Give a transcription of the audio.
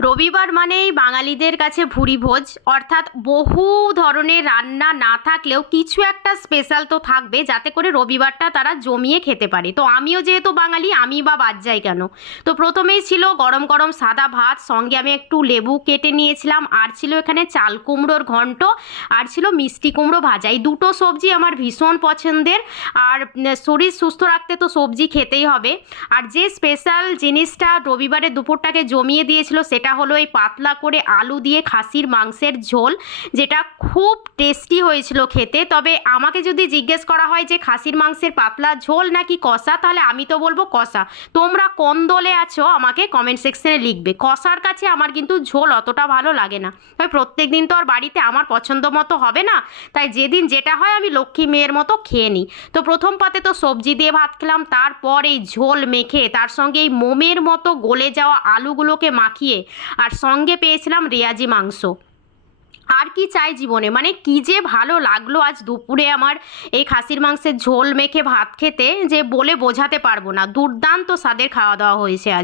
রবিবার মানেই বাঙালিদের কাছে ভুরিভোজ, অর্থাৎ বহু ধরনের রান্না না থাকলেও কিছু একটা স্পেশাল তো থাকবে, যাতে করে রবিবারটা তারা জমিয়ে খেতে পারে। তো আমিও যেহেতু বাঙালি, আমি বা বাদ যাই কেন। তো প্রথমেই ছিল গরম গরম সাদা ভাত, সঙ্গে আমি একটু লেবু কেটে নিয়েছিলাম, আর ছিল এখানে চাল কুমড়োর ঘন্ট, আর ছিল মিষ্টি কুমড়ো ভাজা। এই দুটো সবজি আমার ভীষণ পছন্দের, আর শরীর সুস্থ রাখতে তো সবজি খেতেই হবে। আর যে স্পেশাল জিনিসটা রবিবারের দুপুরটাকে জমিয়ে দিয়েছিল সেটা হলো এই পাতলা করে আলু দিয়ে খাসির মাংসের ঝোল, যেটা খুব টেস্টি হয়েছিল খেতে। তবে আমাকে যদি জিজ্ঞেস করা হয় যে খাসির মাংসের পাতলা ঝোল নাকি কষা, তাহলে আমি তো বলবো কষা। তোমরা কোন দলে আছো আমাকে কমেন্ট সেকশনে লিখবে। কষার কাছে আমার কিন্তু ঝোল অতটা ভালো লাগে না, তবে প্রত্যেক দিন তো আর বাড়িতে আমার পছন্দ মতো হবে না, তাই যেদিন যেটা হয় আমি লক্ষ্মী মেয়ের মতো খেয়ে নিই। তো প্রথম পাতে তো সবজি দিয়ে ভাত খেলাম, তারপর এই ঝোল মেখে তার সঙ্গে এই মোমের মতো গলে যাওয়া আলুগুলোকে মাখিয়ে, আর সঙ্গে পেয়েছিলাম রেয়াজি মাংস। আর কি চাই জীবনে, মানে কি যে ভালো লাগলো আজ দুপুরে আমার এই খাসির মাংসের ঝোল মেখে ভাত খেতে, যে বলে বোঝাতে পারবো না। দুর্দান্ত স্বাদের খাওয়া দাওয়া হয়েছে আজ।